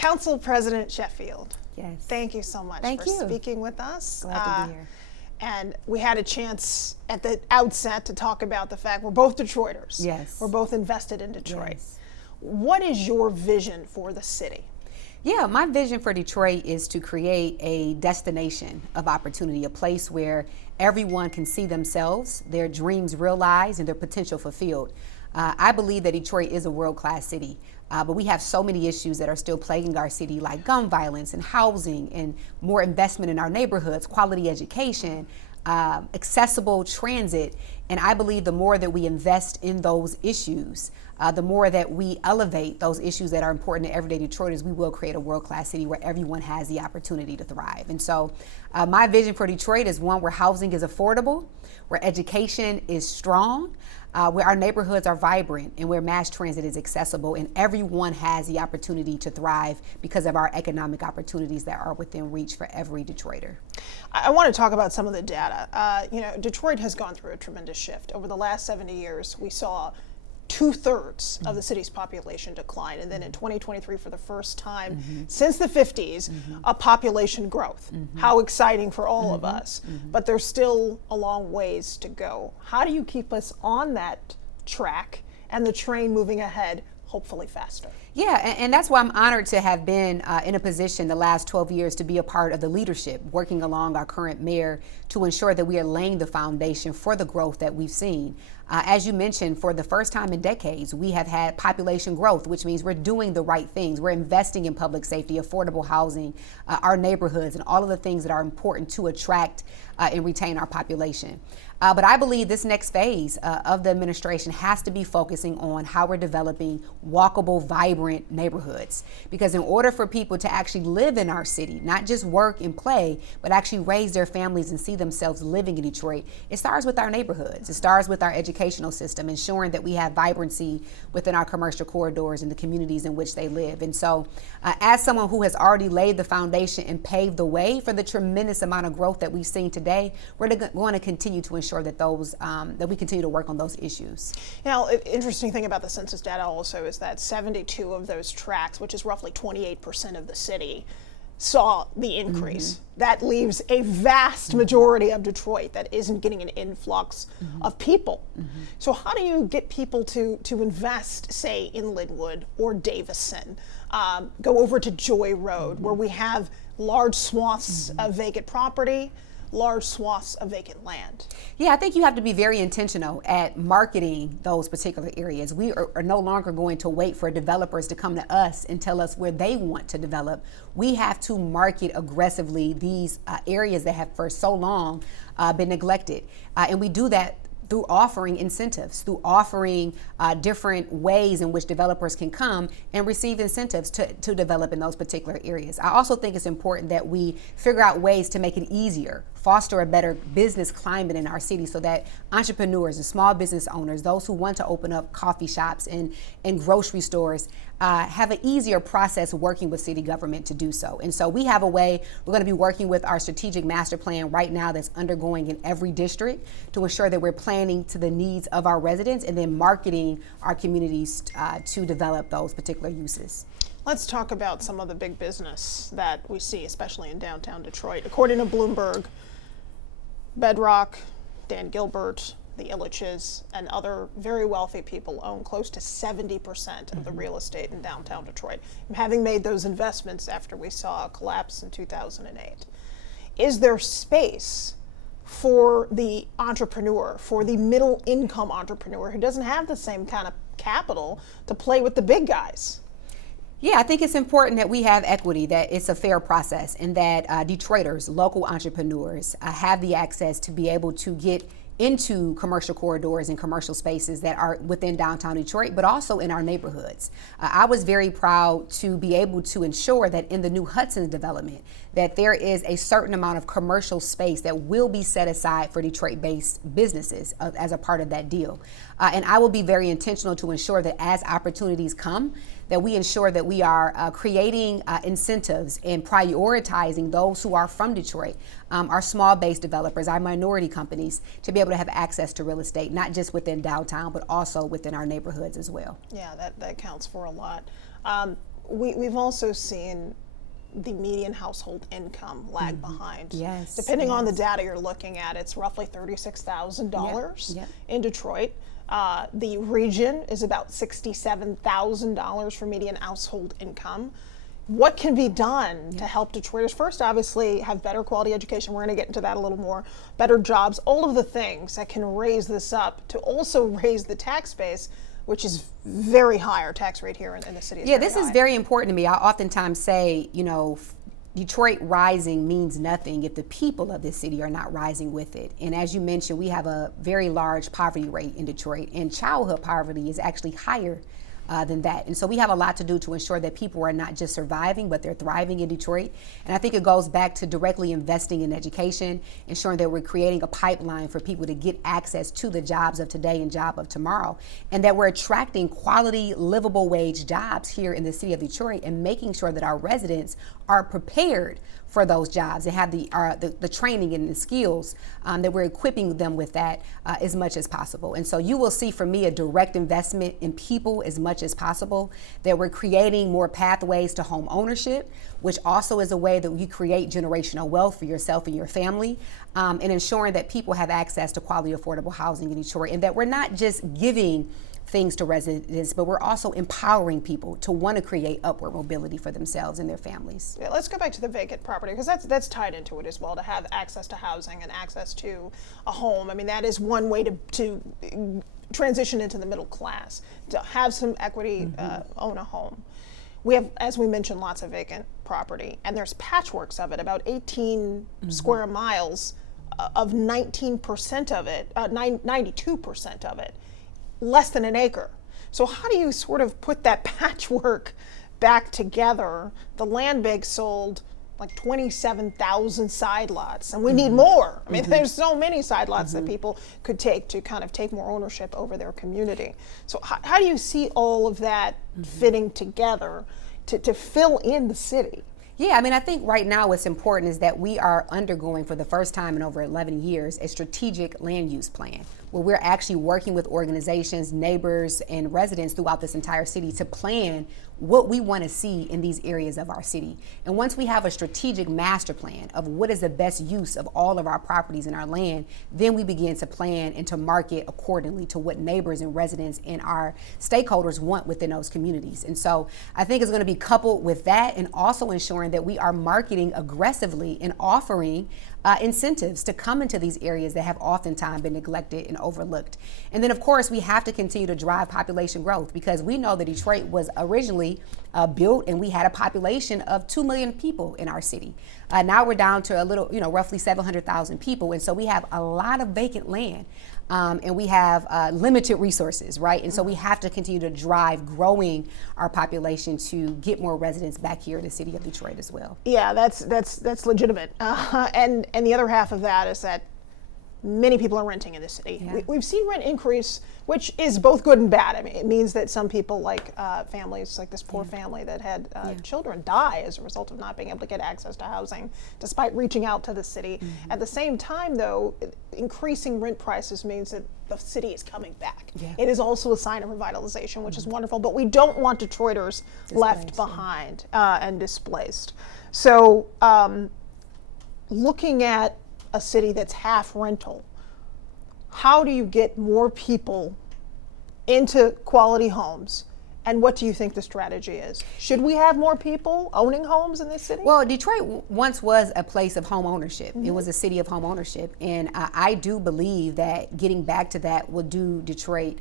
Council President Sheffield. Yes. Thank you so much Thank for you. speaking with us. Glad to be here. And we had a chance at the outset to talk about the fact we're both Detroiters. Yes. We're both invested in Detroit. Yes. What is your vision for the city? Yeah, my vision for Detroit is to create a destination of opportunity, a place where everyone can see themselves, their dreams realized, and their potential fulfilled. I believe that Detroit is a world-class city, but we have so many issues that are still plaguing our city, like gun violence and housing and more investment in our neighborhoods, quality education, accessible transit. And I believe the more that we invest in those issues, the more that we elevate those issues that are important to everyday Detroiters, we will create a world-class city where everyone has the opportunity to thrive. And so my vision for Detroit is one where housing is affordable, where education is strong, where our neighborhoods are vibrant, and where mass transit is accessible, and everyone has the opportunity to thrive because of our economic opportunities that are within reach for every Detroiter. I want to talk about some of the data. Detroit has gone through a tremendous shift. Over the last 70 years, we saw 2/3 of the city's population decline. And then in 2023, for the first time since the 50s, a population growth. How exciting for all of us. But there's still a long ways to go. How do you keep us on that track and the train moving ahead, hopefully faster? Yeah, and that's why I'm honored to have been in a position the last 12 years to be a part of the leadership, working along our current mayor to ensure that we are laying the foundation for the growth that we've seen. As you mentioned, for the first time in decades, we have had population growth, which means we're doing the right things. We're investing in public safety, affordable housing, our neighborhoods, and all of the things that are important to attract and retain our population. But I believe this next phase of the administration has to be focusing on how we're developing walkable, vibrant neighborhoods. Because in order for people to actually live in our city, not just work and play, but actually raise their families and see themselves living in Detroit, it starts with our neighborhoods. It starts with our educational system, ensuring that we have vibrancy within our commercial corridors and the communities in which they live. And so as someone who has already laid the foundation and paved the way for the tremendous amount of growth that we've seen today, we're going to continue to ensure that that we continue to work on those issues. Now, an interesting thing about the census data also is that 72 of those tracts, which is roughly 28% of the city, saw the increase. That leaves a vast majority of Detroit that isn't getting an influx of people. So how do you get people to invest, say, in Linwood or Davison, go over to Joy Road, where we have large swaths of vacant property, large swaths of vacant land? Yeah, I think you have to be very intentional at marketing those particular areas. We are no longer going to wait for developers to come to us and tell us where they want to develop. We have to market aggressively these areas that have for so long been neglected. And we do that through offering incentives, through offering different ways in which developers can come and receive incentives to develop in those particular areas. I also think it's important that we figure out ways to make it easier, foster a better business climate in our city so that entrepreneurs and small business owners, those who want to open up coffee shops and grocery stores, have an easier process working with city government to do so. And so we have a way, we're going to be working with our strategic master plan right now that's undergoing in every district to ensure that we're planning to the needs of our residents and then marketing our communities to develop those particular uses. Let's talk about some of the big business that we see, especially in downtown Detroit. According to Bloomberg, Bedrock, Dan Gilbert, the Illiches, and other very wealthy people own close to 70% of the real estate in downtown Detroit, having made those investments after we saw a collapse in 2008. Is there space for the entrepreneur, for the middle income entrepreneur who doesn't have the same kind of capital to play with the big guys? Yeah, I think it's important that we have equity, that it's a fair process, and that Detroiters, local entrepreneurs, have the access to be able to get into commercial corridors and commercial spaces that are within downtown Detroit, but also in our neighborhoods. I was very proud to be able to ensure that in the new Hudson development, that there is a certain amount of commercial space that will be set aside for Detroit-based businesses as a part of that deal. And I will be very intentional to ensure that as opportunities come, that we ensure that we are creating incentives and prioritizing those who are from Detroit, our small-based developers, our minority companies, to be able to have access to real estate, not just within downtown, but also within our neighborhoods as well. Yeah, that counts for a lot. we've also seen the median household income lag behind. Yes. Depending on the data you're looking at, it's roughly $36,000 in Detroit. The region is about $67,000 for median household income. What can be done to help Detroiters? First, obviously, have better quality education. We're going to get into that a little more. Better jobs, all of the things that can raise this up to also raise the tax base, which is very high. Our tax rate here in the city is very this is high. very important to me. I oftentimes say, Detroit rising means nothing if the people of this city are not rising with it. And as you mentioned, we have a very large poverty rate in Detroit, and childhood poverty is actually higher than that. And so we have a lot to do to ensure that people are not just surviving, but they're thriving in Detroit. And I think it goes back to directly investing in education, ensuring that we're creating a pipeline for people to get access to the jobs of today and job of tomorrow, and that we're attracting quality, livable wage jobs here in the city of Detroit, and making sure that our residents are prepared for those jobs and have the training and the skills that we're equipping them with that as much as possible. And so you will see from me a direct investment in people as much as possible, that we're creating more pathways to home ownership, which also is a way that you create generational wealth for yourself and your family, and ensuring that people have access to quality, affordable housing in Detroit, and that we're not just giving things to residents, but we're also empowering people to want to create upward mobility for themselves and their families. Yeah, let's go back to the vacant property, because that's tied into it as well, to have access to housing and access to a home. I mean, that is one way to transition into the middle class, to have some equity, own a home. We have, as we mentioned, lots of vacant property, and there's patchworks of it, about 18 square miles of 19% of it, 92% of it, less than an acre. So how do you sort of put that patchwork back together? The land bank sold like 27,000 side lots, and we need more. I mean, there's so many side lots that people could take to kind of take more ownership over their community. So how do you see all of that fitting together to fill in the city? Yeah, I mean, I think right now what's important is that we are undergoing, for the first time in over 11 years, a strategic land use plan, where we're actually working with organizations, neighbors, and residents throughout this entire city to plan what we want to see in these areas of our city. And once we have a strategic master plan of what is the best use of all of our properties and our land, then we begin to plan and to market accordingly to what neighbors and residents and our stakeholders want within those communities. And so I think it's going to be coupled with that, and also ensuring that we are marketing aggressively and offering incentives to come into these areas that have oftentimes been neglected and overlooked. And then, of course, we have to continue to drive population growth, because we know that Detroit was originally built and we had a population of 2 million people in our city. Now we're down to a little, roughly 700,000 people. And so we have a lot of vacant land. And we have limited resources, right? And so we have to continue to drive growing our population to get more residents back here in the city of Detroit as well. Yeah, that's legitimate. And the other half of that is that many people are renting in the city. Yeah. We've seen rent increase, which is both good and bad. I mean, it means that some people, like families, like this poor family that had children die as a result of not being able to get access to housing, despite reaching out to the city. At the same time, though, increasing rent prices means that the city is coming back. Yeah. It is also a sign of revitalization, which is wonderful, but we don't want Detroiters left behind and displaced. So looking at a city that's half rental, how do you get more people into quality homes? And what do you think the strategy is? Should we have more people owning homes in this city? Well, Detroit once was a place of home ownership. It was a city of home ownership. And I do believe that getting back to that will do Detroit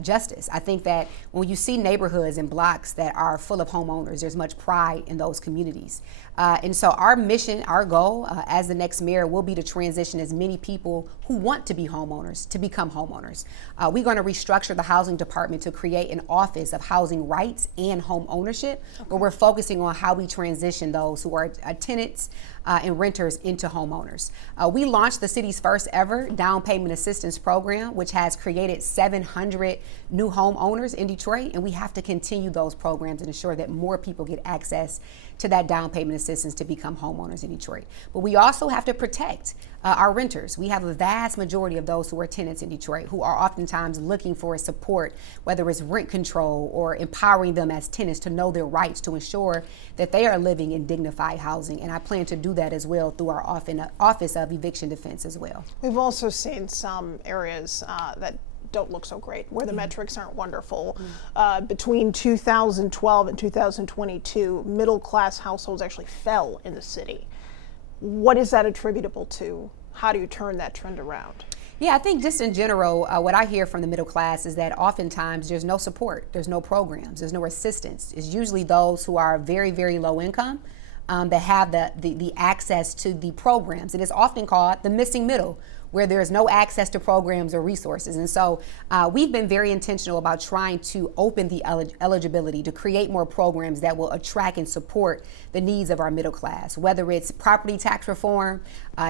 justice. I think that when you see neighborhoods and blocks that are full of homeowners, there's much pride in those communities. And so our mission, our goal as the next mayor will be to transition as many people who want to be homeowners to become homeowners. We're going to restructure the housing department to create an office of housing rights and home ownership, where we're focusing on how we transition those who are tenants and renters into homeowners. We launched the city's first ever down payment assistance program, which has created 700 100 new homeowners in Detroit, and we have to continue those programs and ensure that more people get access to that down payment assistance to become homeowners in Detroit. But we also have to protect our renters. We have a vast majority of those who are tenants in Detroit who are oftentimes looking for support, whether it's rent control or empowering them as tenants to know their rights, to ensure that they are living in dignified housing. And I plan to do that as well through our Office of Eviction Defense as well. We've also seen some areas that don't look so great, where the metrics aren't wonderful. Between 2012 and 2022, middle-class households actually fell in the city. What is that attributable to? How do you turn that trend around? Yeah, I think just in general, what I hear from the middle class is that oftentimes there's no support, there's no programs, there's no assistance. It's usually those who are very, very low income that have the access to the programs. And it's often called the missing middle, where there's no access to programs or resources. And so we've been very intentional about trying to open the eligibility to create more programs that will attract and support the needs of our middle class, whether it's property tax reform,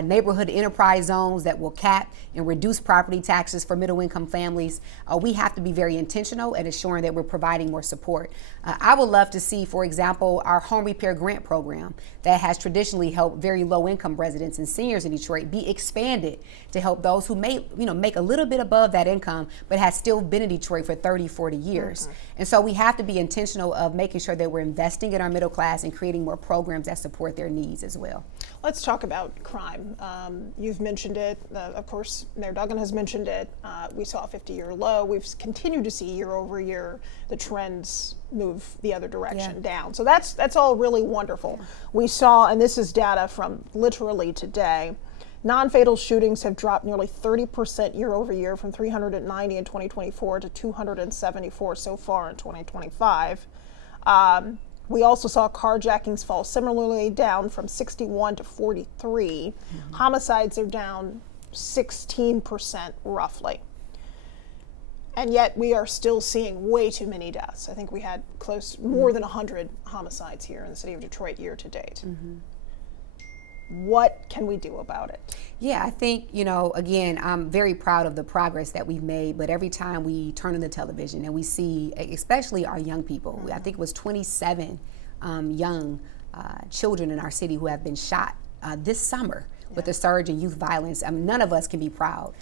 neighborhood enterprise zones that will cap and reduce property taxes for middle income families. We have to be very intentional at ensuring that we're providing more support. I would love to see, for example, our home repair grant program that has traditionally helped very low income residents and seniors in Detroit be expanded to help those who may make a little bit above that income but has still been in Detroit for 30, 40 years. And so we have to be intentional of making sure that we're investing in our middle class and creating more programs that support their needs as well. Let's talk about crime. You've mentioned it. Of course, Mayor Duggan has mentioned it. We saw a 50-year low. We've continued to see year over year the trends move the other direction down. So that's all really wonderful. We saw, and this is data from literally today, non-fatal shootings have dropped nearly 30% year over year, from 390 in 2024 to 274 so far in 2025. We also saw carjackings fall similarly, down from 61 to 43. Homicides are down 16% roughly. And yet we are still seeing way too many deaths. I think we had more than 100 homicides here in the city of Detroit year to date. What can we do about it? Yeah, I think, again, I'm very proud of the progress that we've made, but every time we turn on the television and we see, especially our young people, I think it was 27 young children in our city who have been shot this summer with the surge in youth violence. I mean, none of us can be proud.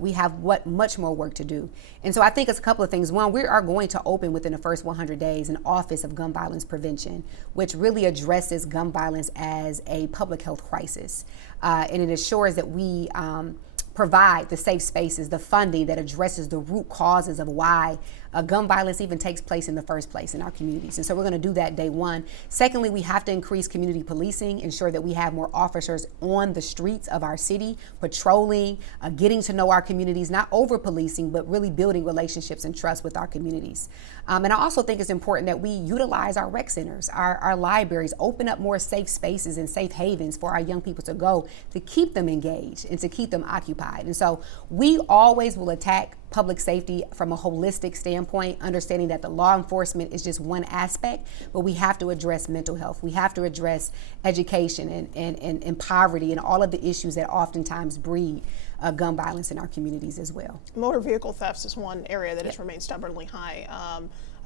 We have much more work to do. And so I think it's a couple of things. One, we are going to open within the first 100 days an Office of Gun Violence Prevention, which really addresses gun violence as a public health crisis. And it assures that we provide the safe spaces, the funding that addresses the root causes of why gun violence even takes place in the first place in our communities. And so we're going to do that day one. Secondly, we have to increase community policing, ensure that we have more officers on the streets of our city, patrolling, getting to know our communities, not over policing, but really building relationships and trust with our communities. And I also think it's important that we utilize our rec centers, our libraries, open up more safe spaces and safe havens for our young people to go, to keep them engaged and to keep them occupied. And so we always will attack public safety from a holistic standpoint, understanding that the law enforcement is just one aspect, but we have to address mental health. We have to address education and poverty and all of the issues that oftentimes breed gun violence in our communities as well. Motor vehicle thefts is one area that has remained stubbornly high.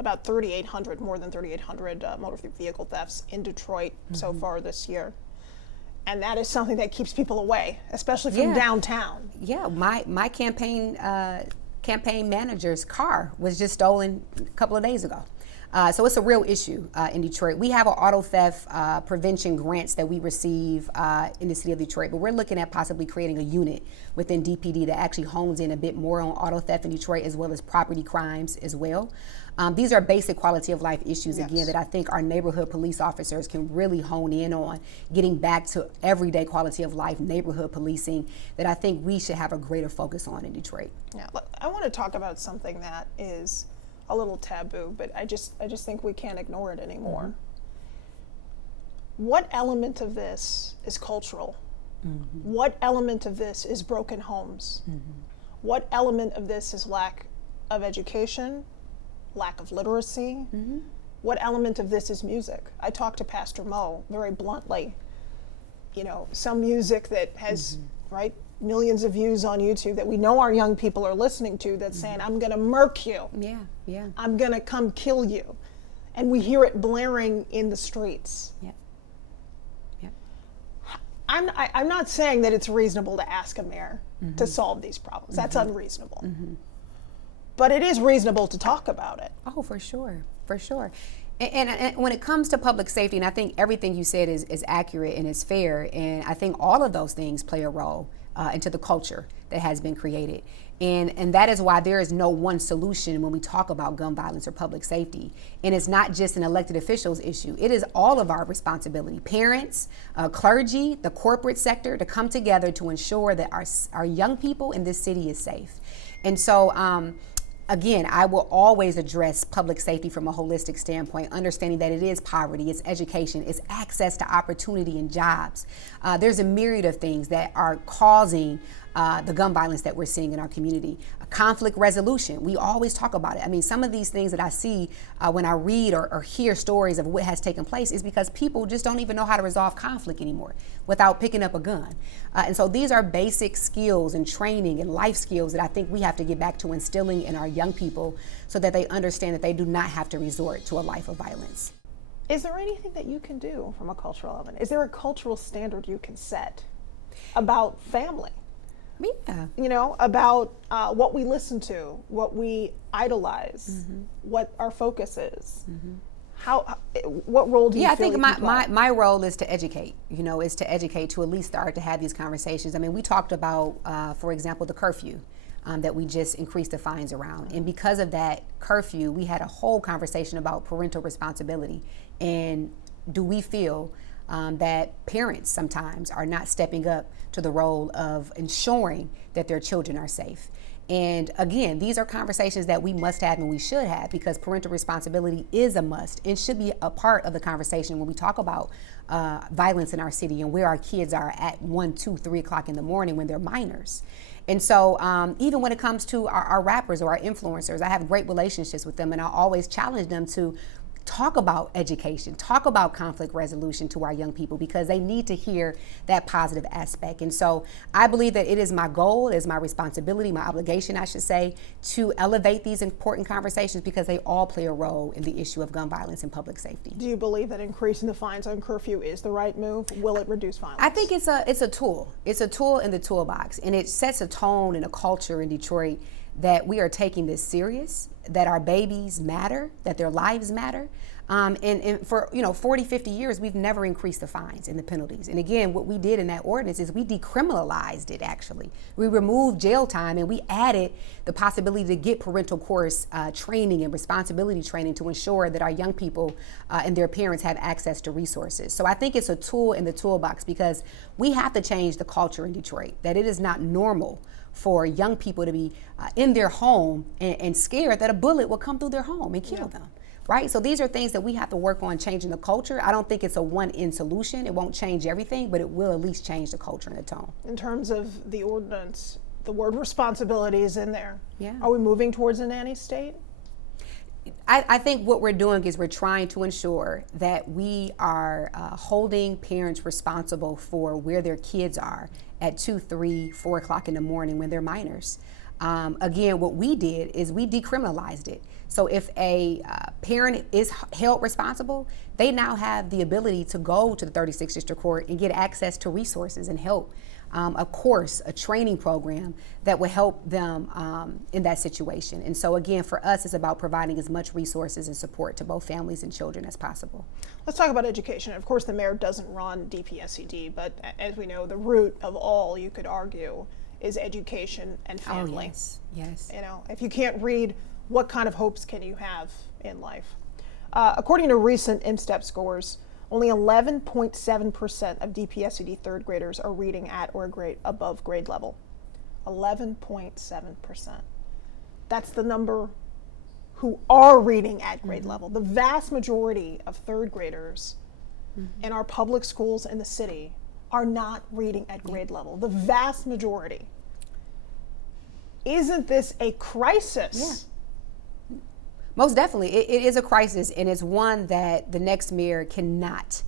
About 3,800, more than 3,800 motor vehicle thefts in Detroit so far this year. And that is something that keeps people away, especially from downtown. Yeah, my campaign manager's car was just stolen a couple of days ago. So it's a real issue in Detroit. We have auto theft prevention grants that we receive in the city of Detroit, but we're looking at possibly creating a unit within DPD that actually hones in a bit more on auto theft in Detroit, as well as property crimes as well. These are basic quality of life issues, again, that I think our neighborhood police officers can really hone in on, getting back to everyday quality of life, neighborhood policing, that I think we should have a greater focus on in Detroit. Yeah, I want to talk about something that is a little taboo, but I just think we can't ignore it anymore. What element of this is cultural? What element of this is broken homes? What element of this is lack of education, lack of literacy? What element of this is music? I talked to Pastor Mo very bluntly. Some music that has millions of views on YouTube that we know our young people are listening to that's saying, I'm going to murk you. Yeah, yeah. I'm going to come kill you. And we hear it blaring in the streets. Yeah. Yeah. I'm not saying that it's reasonable to ask a mayor to solve these problems. That's unreasonable. But it is reasonable to talk about it. Oh, for sure, for sure. And when it comes to public safety, and I think everything you said is accurate and is fair, and I think all of those things play a role into the culture that has been created. And that is why there is no one solution when we talk about gun violence or public safety. And it's not just an elected officials issue. It is all of our responsibility. Parents, clergy, the corporate sector, to come together to ensure that our young people in this city is safe. And so, again, I will always address public safety from a holistic standpoint, understanding that it is poverty, it's education, it's access to opportunity and jobs. There's a myriad of things that are causing the gun violence that we're seeing in our community. Conflict resolution, we always talk about it. I mean, some of these things that I see when I read or hear stories of what has taken place is because people just don't even know how to resolve conflict anymore without picking up a gun. And so these are basic skills and training and life skills that I think we have to get back to instilling in our young people so that they understand that they do not have to resort to a life of violence. Is there anything that you can do from a cultural element? Is there a cultural standard you can set about family? Yeah. You know, about what we listen to, what we idolize, what our focus is. What role do you feel I think you can play? my role is to educate, is to educate, to at least start to have these conversations. I mean, we talked about, for example, the curfew that we just increased the fines around. And because of that curfew, we had a whole conversation about parental responsibility. And do we feel that parents sometimes are not stepping up to the role of ensuring that their children are safe? And again, these are conversations that we must have and we should have, because parental responsibility is a must and should be a part of the conversation when we talk about violence in our city and where our kids are at 1, 2, 3 o'clock in the morning when they're minors. And so even when it comes to our rappers or our influencers, I have great relationships with them, and I always challenge them to talk about education, talk about conflict resolution to our young people, because they need to hear that positive aspect. And so I believe that it is my goal, it is my responsibility, my obligation, I should say, to elevate these important conversations because they all play a role in the issue of gun violence and public safety. Do you believe that increasing the fines on curfew is the right move? Will it reduce violence? I think it's a tool. It's a tool in the toolbox, and it sets a tone and a culture in Detroit that we are taking this serious, that our babies matter, that their lives matter. And for 40, 50 years, we've never increased the fines and the penalties. And again, what we did in that ordinance is we decriminalized it, actually. We removed jail time and we added the possibility to get parental course training and responsibility training to ensure that our young people and their parents have access to resources. So I think it's a tool in the toolbox, because we have to change the culture in Detroit, that it is not normal for young people to be in their home and scared that a bullet will come through their home and kill them, right? So these are things that we have to work on changing the culture. I don't think it's a one-in solution. It won't change everything, but it will at least change the culture and the tone. In terms of the ordinance, the word responsibility is in there. Yeah. Are we moving towards a nanny state? I think what we're doing is we're trying to ensure that we are holding parents responsible for where their kids are at 2, 3, 4 o'clock in the morning when they're minors. Again, what we did is we decriminalized it. So if a parent is held responsible, they now have the ability to go to the 36th District Court and get access to resources and help. A course, a training program that will help them in that situation. And so again, for us, it's about providing as much resources and support to both families and children as possible. Let's talk about education. Of course, the mayor doesn't run DPSCD, but as we know, the root of all, you could argue, is education and family. Oh, yes. If you can't read, what kind of hopes can you have in life? According to recent IMSTEP scores, only 11.7% of DPSCD third graders are reading at or above grade level. 11.7%. That's the number who are reading at grade level. The vast majority of third graders in our public schools in the city are not reading at grade level. The vast majority. Isn't this a crisis? Yeah. Most definitely. It is a crisis, and it's one that the next mayor cannot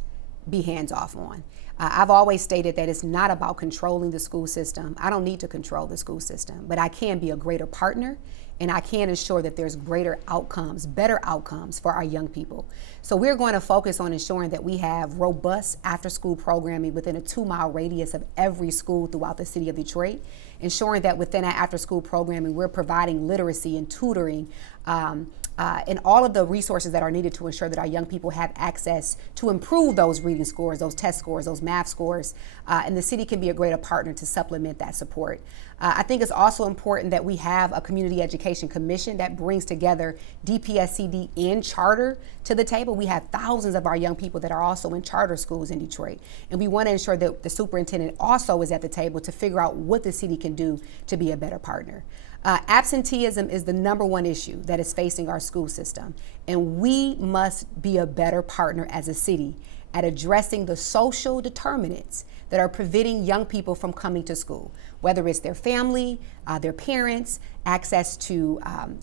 be hands off on. I've always stated that it's not about controlling the school system. I don't need to control the school system, but I can be a greater partner, and I can ensure that there's greater outcomes, better outcomes for our young people. So we're going to focus on ensuring that we have robust after-school programming within a 2-mile radius of every school throughout the city of Detroit, ensuring that within our after-school programming, we're providing literacy and tutoring, and all of the resources that are needed to ensure that our young people have access to improve those reading scores, those test scores, those math scores, and the city can be a greater partner to supplement that support. I think it's also important that we have a community education commission that brings together DPSCD and charter to the table. We have thousands of our young people that are also in charter schools in Detroit, and we want to ensure that the superintendent also is at the table to figure out what the city can do to be a better partner. Absenteeism is the #1 issue that is facing our school system, and we must be a better partner as a city at addressing the social determinants that are preventing young people from coming to school, whether it's their family, their parents, access to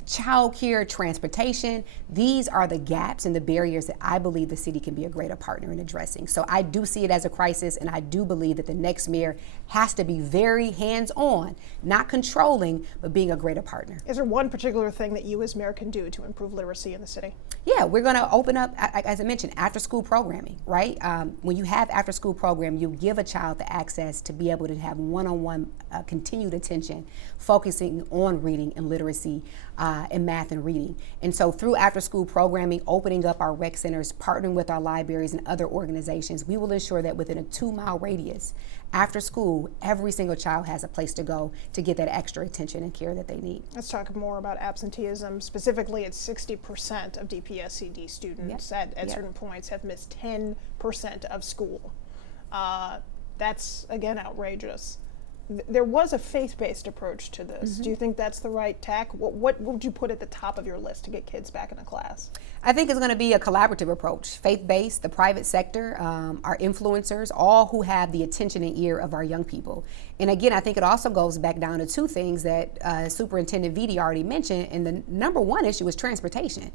childcare, transportation. These are the gaps and the barriers that I believe the city can be a greater partner in addressing. So I do see it as a crisis, and I do believe that the next mayor has to be very hands-on, not controlling, but being a greater partner. Is there one particular thing that you as mayor can do to improve literacy in the city? Yeah, we're going to open up, as I mentioned, after-school programming, right? When you have after-school program, you give a child the access to be able to have one-on-one continued attention, focusing on reading and literacy and math and reading. And so through after-school programming, opening up our rec centers, partnering with our libraries and other organizations, we will ensure that within a 2-mile radius, after school, every single child has a place to go to get that extra attention and care that they need. Let's talk more about absenteeism. Specifically, it's 60% of DPSCD students at certain points have missed 10% of school. That's, again, outrageous. There was a faith-based approach to this. Do you think that's the right tack? What would you put at the top of your list to get kids back in the class? I think it's going to be a collaborative approach. Faith-based, the private sector, our influencers, all who have the attention and ear of our young people. And again, I think it also goes back down to 2 things that Superintendent Vitti already mentioned, and the #1 issue is transportation.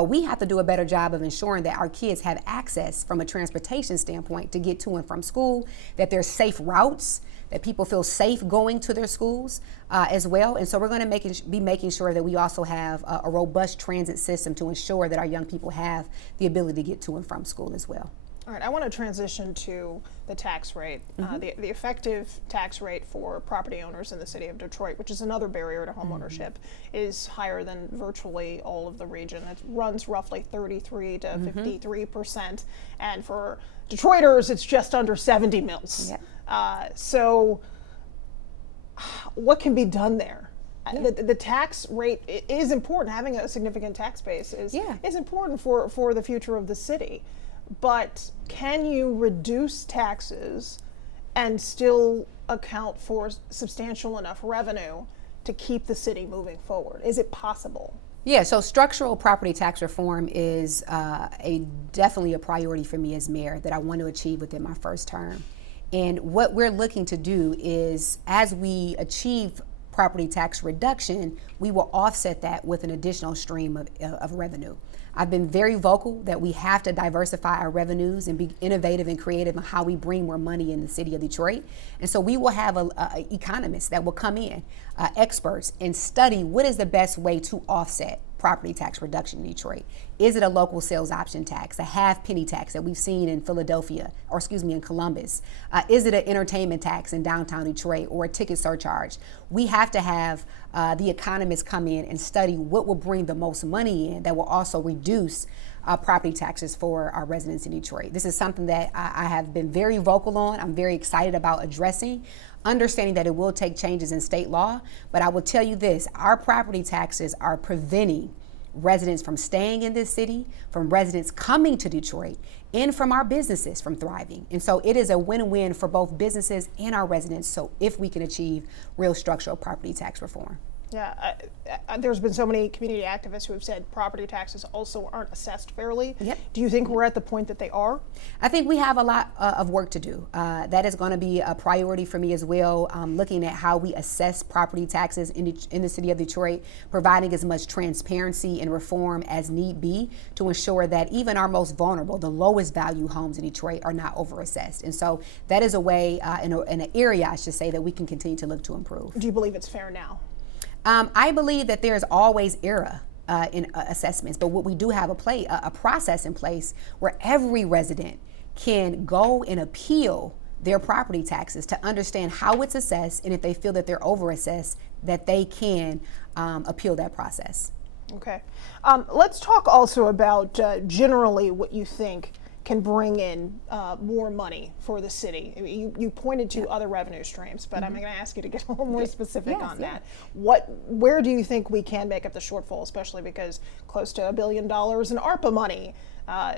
We have to do a better job of ensuring that our kids have access from a transportation standpoint to get to and from school, that there's safe routes, that people feel safe going to their schools as well. And so we're going to be making sure that we also have a robust transit system to ensure that our young people have the ability to get to and from school as well. All right, I want to transition to the tax rate, the effective tax rate for property owners in the city of Detroit, which is another barrier to homeownership, is higher than virtually all of the region. It runs roughly 33 to 53%, and for Detroiters, it's just under 70 mils. Yep. So what can be done there? The tax rate is important. Having a significant tax base is important for the future of the city. But can you reduce taxes and still account for substantial enough revenue to keep the city moving forward? Is it possible? Yeah, so structural property tax reform is definitely a priority for me as mayor that I want to achieve within my first term. And what we're looking to do is, as we achieve property tax reduction, we will offset that with an additional stream of revenue. I've been very vocal that we have to diversify our revenues and be innovative and creative in how we bring more money in the city of Detroit. And so we will have economists that will come in, experts, and study what is the best way to offset property tax reduction in Detroit. Is it a local sales option tax, a half-penny tax that we've seen in in Columbus? Is it an entertainment tax in downtown Detroit, or a ticket surcharge? We have to have the economists come in and study what will bring the most money in that will also reduce property taxes for our residents in Detroit. This is something that I have been very vocal on. I'm very excited about addressing, understanding that it will take changes in state law. But I will tell you this, our property taxes are preventing residents from staying in this city, from residents coming to Detroit, and from our businesses from thriving. And so it is a win-win for both businesses and our residents, so if we can achieve real structural property tax reform. Yeah, there's been so many community activists who have said property taxes also aren't assessed fairly. Yep. Do you think we're at the point that they are? I think we have a lot of work to do. That is going to be a priority for me as well, looking at how we assess property taxes in the city of Detroit, providing as much transparency and reform as need be to ensure that even our most vulnerable, the lowest value homes in Detroit are not overassessed. And so that is a way, in an area, I should say, that we can continue to look to improve. Do you believe it's fair now? I believe that there's always error in assessments, but what we do have a process in place where every resident can go and appeal their property taxes to understand how it's assessed, and if they feel that they're overassessed, that they can appeal that process. Okay. Let's talk also about generally what you think can bring in more money for the city. You pointed to other revenue streams, but I'm going to ask you to get a little more specific on that. Where do you think we can make up the shortfall, especially because close to $1 billion in ARPA money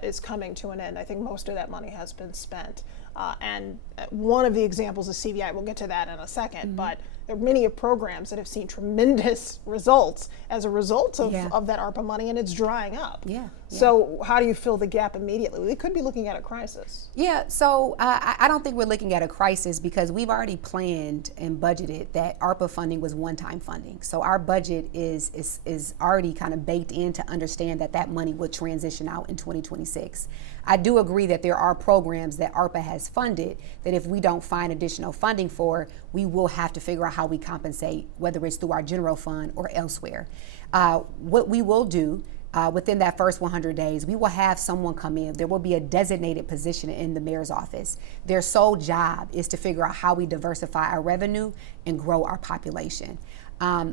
is coming to an end? I think most of that money has been spent. And one of the examples is CVI. We'll get to that in a second, but there are many programs that have seen tremendous results as a result of that ARPA money, and it's drying up. So how do you fill the gap immediately? We could be looking at a crisis. So I don't think we're looking at a crisis because we've already planned and budgeted that ARPA funding was one-time funding. So our budget is already kind of baked in to understand that money will transition out in 2026. I do agree that there are programs that ARPA has funded that if we don't find additional funding for, we will have to figure out how we compensate, whether it's through our general fund or elsewhere. What we will do within that first 100 days, we will have someone come in. There will be a designated position in the mayor's office. Their sole job is to figure out how we diversify our revenue and grow our population.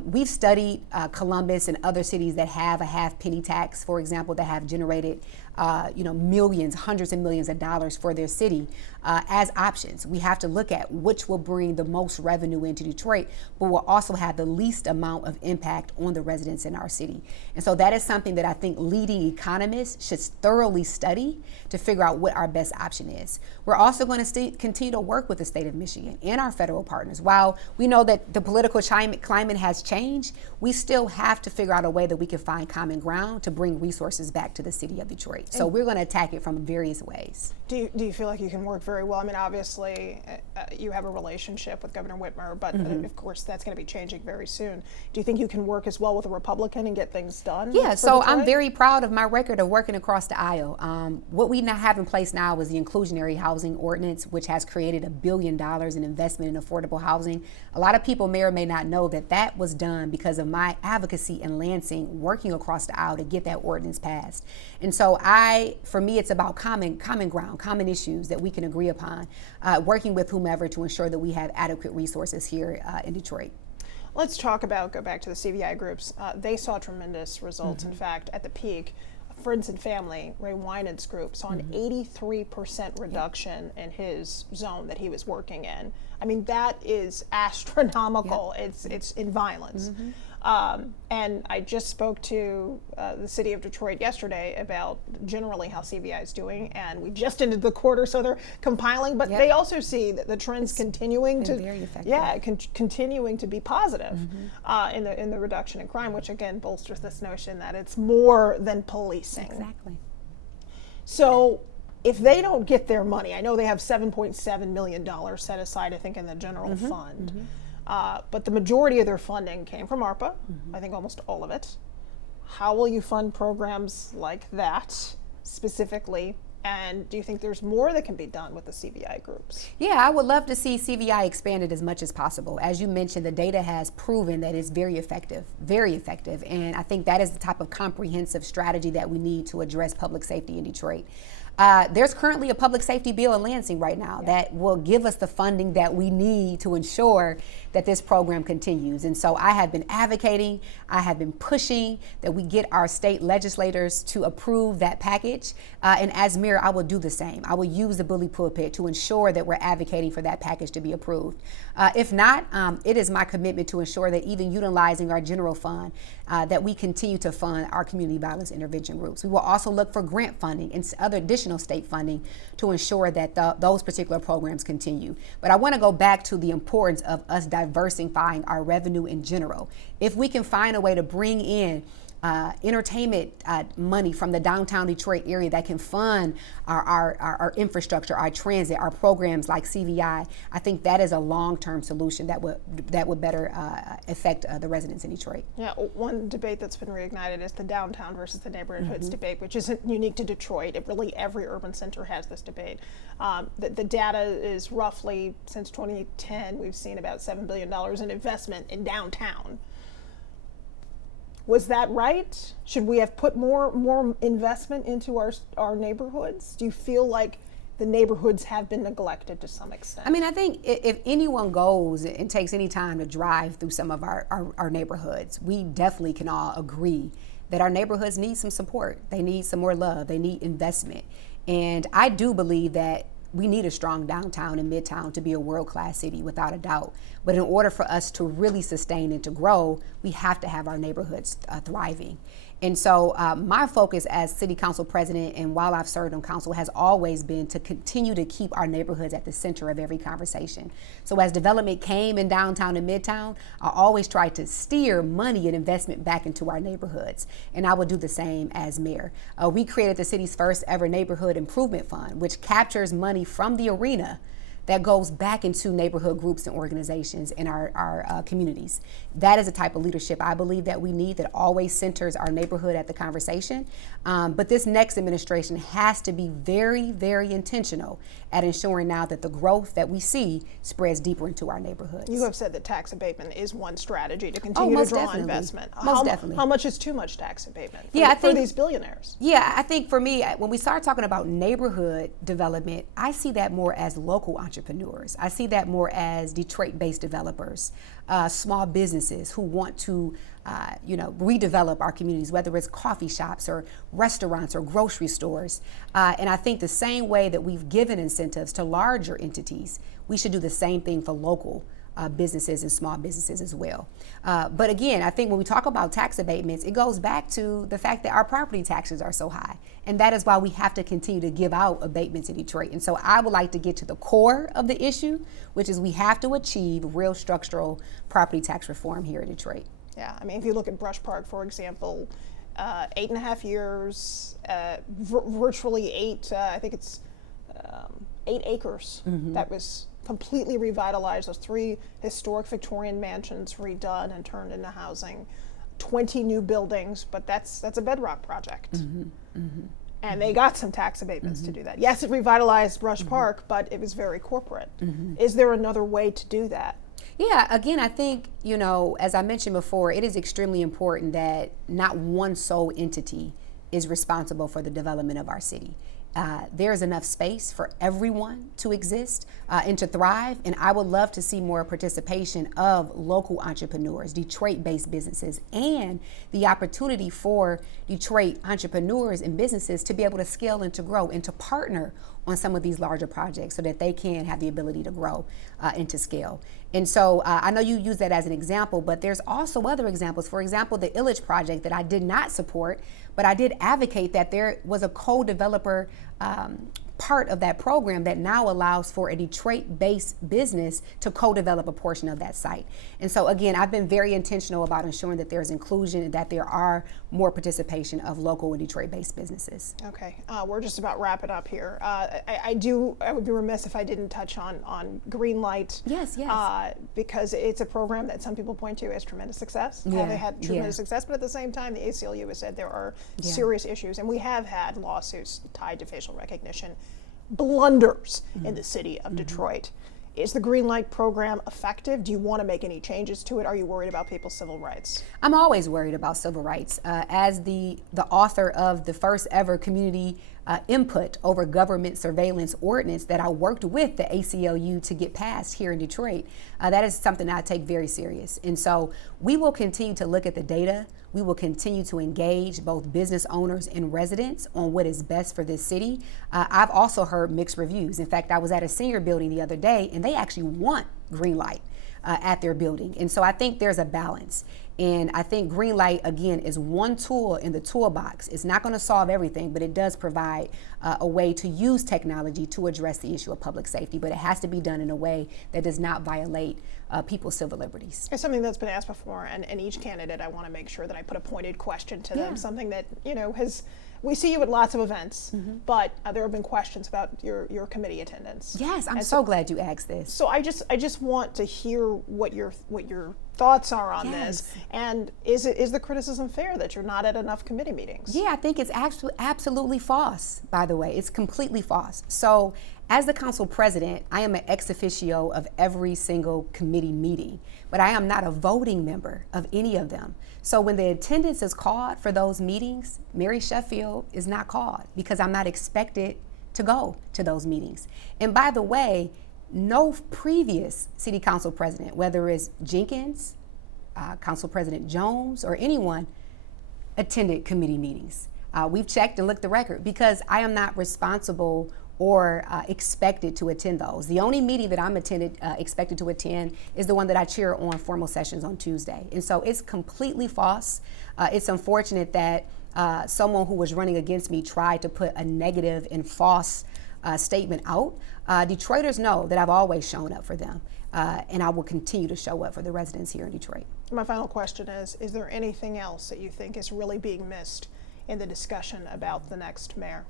We've studied Columbus and other cities that have a half penny tax, for example, that have generated millions, hundreds of millions of dollars for their city as options. We have to look at which will bring the most revenue into Detroit, but will also have the least amount of impact on the residents in our city. And so that is something that I think leading economists should thoroughly study to figure out what our best option is. We're also going to continue to work with the state of Michigan and our federal partners. While we know that the political climate has changed, we still have to figure out a way that we can find common ground to bring resources back to the city of Detroit. So we're going to attack it from various ways. Do you feel like you can work very well? I mean, obviously, you have a relationship with Governor Whitmer, but of course, that's going to be changing very soon. Do you think you can work as well with a Republican and get things done? Yeah, so I'm very proud of my record of working across the aisle. What we now have in place now is the inclusionary housing ordinance, which has created $1 billion in investment in affordable housing. A lot of people may or may not know that was done because of my advocacy in Lansing, working across the aisle to get that ordinance passed. And so for me, it's about common ground, common issues that we can agree upon, working with whomever to ensure that we have adequate resources here in Detroit. Let's go back to the CVI groups. They saw tremendous results. In fact, at the peak, Friends and Family, Ray Winans group, saw an 83% reduction in his zone that he was working in. I mean, that is astronomical. It's in violence. And I just spoke to the city of Detroit yesterday about generally how CVI is doing, and we just ended the quarter, so they're compiling, but they also see that the trends continuing to, continuing to be positive in the reduction in crime, which again bolsters this notion that it's more than policing. Exactly. So if they don't get their money, I know they have $7.7 million set aside, I think, in the general fund. But the majority of their funding came from ARPA, I think almost all of it. How will you fund programs like that specifically? And do you think there's more that can be done with the CVI groups? Yeah, I would love to see CVI expanded as much as possible. As you mentioned, the data has proven that it's very effective. And I think that is the type of comprehensive strategy that we need to address public safety in Detroit. There's currently a public safety bill in Lansing right now that will give us the funding that we need to ensure that this program continues. And so I have been advocating, I have been pushing that we get our state legislators to approve that package. And as mayor, I will do the same. I will use the bully pulpit to ensure that we're advocating for that package to be approved. If not, it is my commitment to ensure that even utilizing our general fund, that we continue to fund our community violence intervention groups. We will also look for grant funding and other additional additional state funding to ensure that those particular programs continue. But I want to go back to the importance of us diversifying our revenue in general. If we can find a way to bring in entertainment money from the downtown Detroit area that can fund our infrastructure, our transit, our programs like CVI, I think that is a long-term solution that would better affect the residents in Detroit. Yeah, one debate that's been reignited is the downtown versus the neighborhoods debate, which isn't unique to Detroit. Really, every urban center has this debate. The data is roughly, since 2010, we've seen about $7 billion in investment in downtown. Was that right? Should we have put more investment into our neighborhoods? Do you feel like the neighborhoods have been neglected to some extent? I mean, I think if anyone goes and takes any time to drive through some of our neighborhoods, we definitely can all agree that our neighborhoods need some support. They need some more love. They need investment. And I do believe that we need a strong downtown and midtown to be a world-class city, without a doubt. But in order for us to really sustain and to grow, we have to have our neighborhoods thriving. And so my focus as city council president, and while I've served on council, has always been to continue to keep our neighborhoods at the center of every conversation. So as development came in downtown and midtown, I always tried to steer money and investment back into our neighborhoods. And I will do the same as mayor. We created the city's first ever neighborhood improvement fund, which captures money from the arena that goes back into neighborhood groups and organizations in our communities. That is the type of leadership I believe that we need, that always centers our neighborhood at the conversation. But this next administration has to be very, very intentional at ensuring now that the growth that we see spreads deeper into our neighborhoods. You have said that tax abatement is one strategy to continue to draw definitely. investment. Most definitely. How much is too much tax abatement for these billionaires? Yeah, I think for me, when we start talking about neighborhood development, I see that more as local entrepreneurs. I see that more as Detroit-based developers, small businesses who want to redevelop our communities, whether it's coffee shops or restaurants or grocery stores. And I think the same way that we've given incentives to larger entities, we should do the same thing for local businesses and small businesses as well. But again, I think when we talk about tax abatements, it goes back to the fact that our property taxes are so high. And that is why we have to continue to give out abatements in Detroit. And so I would like to get to the core of the issue, which is we have to achieve real structural property tax reform here in Detroit. Yeah, I mean, if you look at Brush Park, for example, 8.5 years, virtually 8 acres that was completely revitalized. Those 3 historic Victorian mansions redone and turned into housing, 20 new buildings, but that's a bedrock project. And they got some tax abatements to do that. Yes, it revitalized Brush Park, but it was very corporate. Is there another way to do that? Yeah, again, I think, as I mentioned before, it is extremely important that not one sole entity is responsible for the development of our city. There's enough space for everyone to exist and to thrive, and I would love to see more participation of local entrepreneurs, Detroit-based businesses, and the opportunity for Detroit entrepreneurs and businesses to be able to scale and to grow and to partner on some of these larger projects so that they can have the ability to grow and to scale. And so I know you use that as an example, but there's also other examples. For example, the Illich project that I did not support, but I did advocate that there was a co-developer part of that program that now allows for a Detroit-based business to co-develop a portion of that site. And so again, I've been very intentional about ensuring that there's inclusion and that there are more participation of local and Detroit-based businesses. Okay, we're just about wrapping up here. I would be remiss if I didn't touch on Greenlight. Yes. Because it's a program that some people point to as tremendous success. They had tremendous success, but at the same time, the ACLU has said there are serious issues, and we have had lawsuits tied to facial recognition blunders in the city of Detroit. Is the Greenlight program effective? Do you want to make any changes to it? Are you worried about people's civil rights? I'm always worried about civil rights. As the author of the first ever community input over government surveillance ordinance that I worked with the ACLU to get passed here in Detroit, that is something that I take very serious. And so we will continue to look at the data. We will continue to engage both business owners and residents on what is best for this city. I've also heard mixed reviews. In fact, I was at a senior building the other day, and they actually want Greenlight at their building. And so I think there's a balance. And I think green light, again, is one tool in the toolbox. It's not going to solve everything, but it does provide a way to use technology to address the issue of public safety. But it has to be done in a way that does not violate people's civil liberties. It's something that's been asked before, and each candidate, I want to make sure that I put a pointed question to them, something that, you know, we see you at lots of events, but there have been questions about your committee attendance. Yes, I'm so glad you asked this. So I just want to hear what your thoughts are on this, and is the criticism fair that you're not at enough committee meetings? Yeah, I think it's actually absolutely false, by the way. It's completely false. So as the council president, I am an ex officio of every single committee meeting, but I am not a voting member of any of them. So when the attendance is called for those meetings, Mary Sheffield is not called because I'm not expected to go to those meetings. And by the way, no previous city council president, whether it's Jenkins, Council President Jones, or anyone, attended committee meetings. We've checked and looked the record because I am not responsible or expected to attend those. The only meeting that I'm expected to attend is the one that I chair on formal sessions on Tuesday. And so it's completely false. It's unfortunate that someone who was running against me tried to put a negative and false statement out. Detroiters know that I've always shown up for them, and I will continue to show up for the residents here in Detroit. My final question is there anything else that you think is really being missed in the discussion about the next mayor?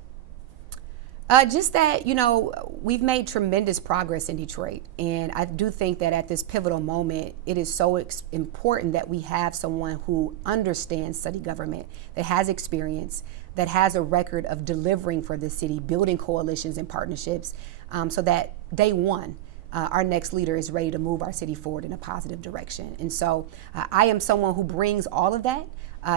Just that, you know, we've made tremendous progress in Detroit, and I do think that at this pivotal moment, it is so important that we have someone who understands city government, that has experience, that has a record of delivering for the city, building coalitions and partnerships, so that day one, our next leader is ready to move our city forward in a positive direction. And so I am someone who brings all of that,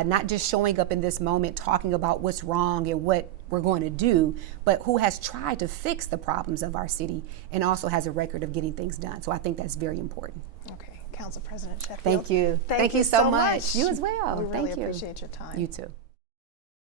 not just showing up in this moment talking about what's wrong and what we're going to do, but who has tried to fix the problems of our city and also has a record of getting things done. So I think that's very important. Okay, Council President Sheffield. Thank you. Thank you so much. You as well. We really Thank you. appreciate your time. You too.